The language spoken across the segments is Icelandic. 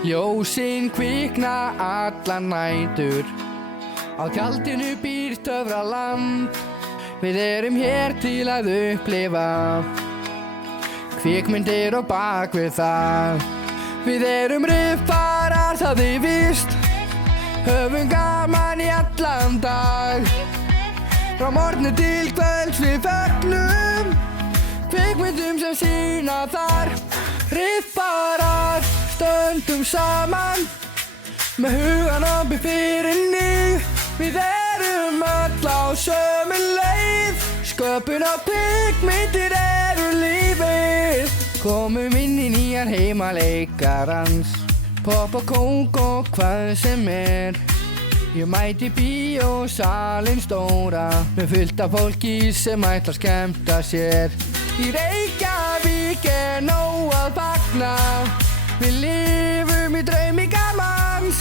Ljósin kvikna allar nætur, á tjaldinu býr töfraland. Við erum hér til að upplifa kvikmyndir og bak við það. Við erum riffarar, það er víst, höfum gaman í allan dag. Frá morgni til kvölds við fögnum kvikmyndum sem sýna þar. Riffarar, stöndum saman með hugann opinn fyrir nýtt. Við erum öll á sömu leið, sköpun og kvikmyndir eru lífið. Komum inn í nýjan heima leikarans, pop og kók og hvað sem er. Ég mæti bíósalinn stóra með fullt af fólki sem ætlar að skemmta sér. Í Reykjavík er nóg að fagna, við lifum í draumi gamans.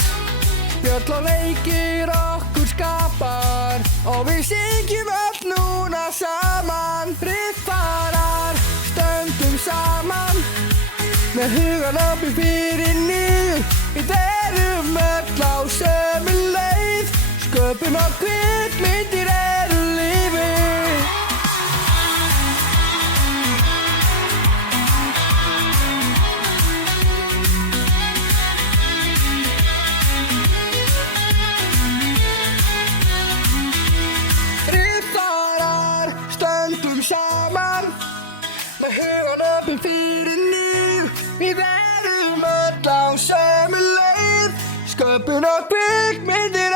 Fjöll og leikir okkur skapar og við syngjum öll núna saman. Riffarar, stöndum saman með hugann opinn fyrir nýtt. Við erum öll á sömu leið, sköpun og kvikmyndir eru lífið. Riffarar, stöndum saman með hugann opinn fyrir nýtt. Við erum öll á sömu leið, sköpun og kvikmyndir